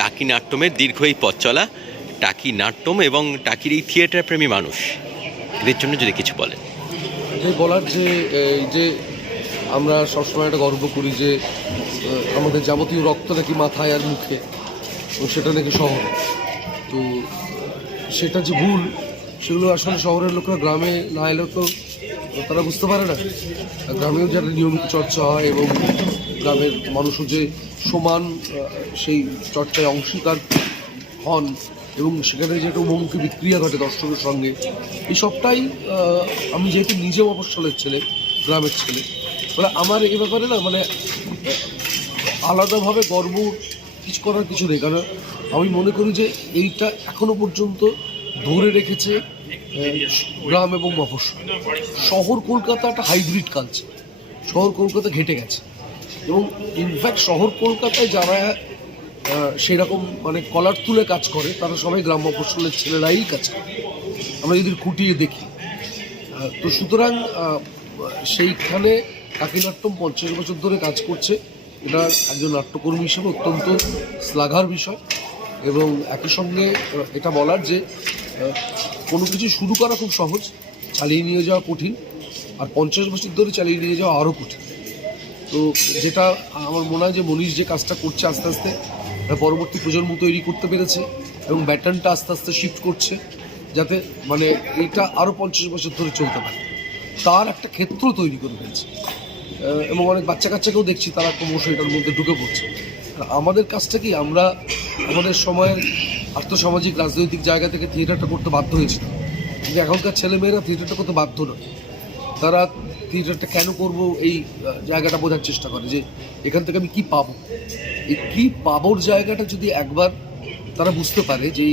টাকি নাট্যমের দীর্ঘ এই পথ চলা, টাকি নাট্যম এবং টাকির এই থিয়েটার প্রেমী মানুষ, এদের জন্য যদি কিছু বলেন। এটাই বলার যে এই যে আমরা সবসময় একটা গর্ব করি যে আমাদের যাবতীয় রক্ত নাকি মাথায় আর মুখে, এবং সেটা নাকি শহরে। তো সেটা যে ভুল, সেগুলো আসলে শহরের লোকরা গ্রামে না এলেও তো তারা বুঝতে পারে না। গ্রামেও যারা নিয়মিত চর্চা হয় এবং গ্রামের মানুষও যে সমান সেই চর্চায় অংশীদার হন এবং সেখানে যে একটা মুখোমুখি বিক্রিয়া ঘটে দর্শকের সঙ্গে, এই সবটাই আমি যেহেতু নিজেও মফস্বলের ছেলে, গ্রামের ছেলে, মানে আমার এ ব্যাপারে না মানে আলাদাভাবে গর্ব কিছু করার কিছু নেই। কারণ আমি মনে করি যে এইটা এখনো পর্যন্ত ধরে রেখেছে গ্রাম এবং মফস্বল। শহর কলকাতা একটা হাইব্রিড কালচার, শহর কলকাতা ঘেটে গেছে এবং ইনফ্যাক্ট শহর কলকাতায় যারা সেরকম মানে কলার তুলে কাজ করে তারা সবাই গ্রাম মফস্বলের ছেলেরাই কাজ করে, আমরা যদি খুঁটিয়ে দেখি। তো সুতরাং সেইখানে কাকিনাট্যম 50 বছর ধরে কাজ করছে, এটা একজন নাট্যকর্মী হিসেবে অত্যন্ত শ্লাঘার বিষয়। এবং একই সঙ্গে এটা বলার যে কোনো কিছু শুরু করা খুব সহজ, চালিয়ে নিয়ে যাওয়া কঠিন, আর 50 বছর ধরে চালিয়ে নিয়ে যাওয়া আরও কঠিন। তো যেটা আমার মনে হয় যে মনীষ যে কাজটা করছে আস্তে আস্তে পরবর্তী প্রজন্ম তৈরি করতে পেরেছে এবং ব্যাটনটা আস্তে আস্তে শিফট করছে যাতে মানে এইটা আরও 50 বছর ধরে চলতে পারে, তার একটা ক্ষেত্র তৈরি করে ফেলছে। এবং অনেক বাচ্চা কাচ্চাকেও দেখছি তারা ক্রমশ এটার মধ্যে ঢুকে পড়ছে। আমাদের কাজটা কি, আমরা আমাদের সময়ের আর্থসামাজিক রাজনৈতিক জায়গা থেকে থিয়েটারটা করতে বাধ্য হয়েছিল, কিন্তু এখনকার ছেলেমেয়েরা থিয়েটারটা করতে বাধ্য নয়। তারা থিয়েটারটা কেন করব এই জায়গাটা বোঝার চেষ্টা করে যে এখান থেকে আমি কী পাবো। এই কী পাবোর জায়গাটা যদি একবার তারা বুঝতে পারে যে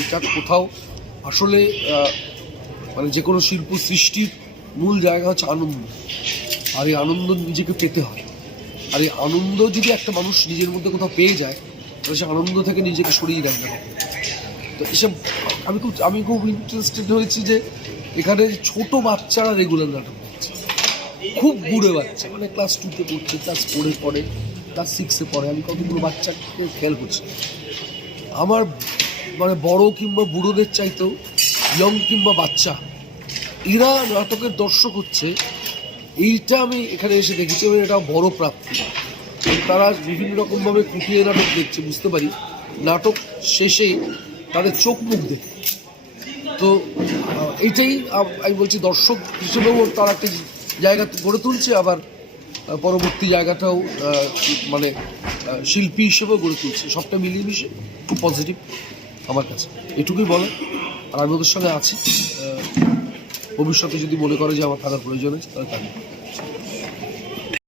এটা কোথাও আসলে মানে যে কোনো শিল্প সৃষ্টির মূল জায়গা হচ্ছে আনন্দ, আর এই আনন্দ নিজেকে পেতে হয়। আর এই আনন্দ যদি একটা মানুষ নিজের মধ্যে কোথাও পেয়ে যায় তাহলে সে আনন্দ থেকে নিজেকে সরিয়ে দেয় না। তো এসব আমি খুব ইন্টারেস্টেড হয়েছি যে এখানে ছোট বাচ্চারা রেগুলার নাটক করছে, খুব বুড়ো বাচ্চা, মানে ক্লাস 2-তে পড়ছে, ক্লাস 4-এ পড়ে, ক্লাস 6-এ পড়ে। আমি কতগুলো বাচ্চাকে খেয়াল করছি, আমার মানে বড় কিংবা বুড়োদের চাইতেও ইয়ং কিংবা বাচ্চা এরা নাটকের দর্শক হচ্ছে, এইটা আমি এখানে এসে দেখেছি এবং এটা বড় প্রাপ্তি। তারা বিভিন্ন রকমভাবে খুঁটিয়ে নাটক দেখছে, বুঝতে পারি নাটক শেষে তাদের চোখ মুখ দেখে। তো এইটাই আমি বলছি, দর্শক হিসেবেও তারা একটা জায়গা গড়ে তুলছে, আবার পরবর্তী জায়গাটাও মানে শিল্পী হিসেবেও গড়ে তুলছে। সবটা মিলিয়ে মিশে খুব পজিটিভ আমার কাছে, এটুকুই বলে। আর আমি ওদের সঙ্গে আছি, ভবিষ্যতে যদি মনে করে যে আমার থাকার প্রয়োজন আছে তাহলে থাকবে।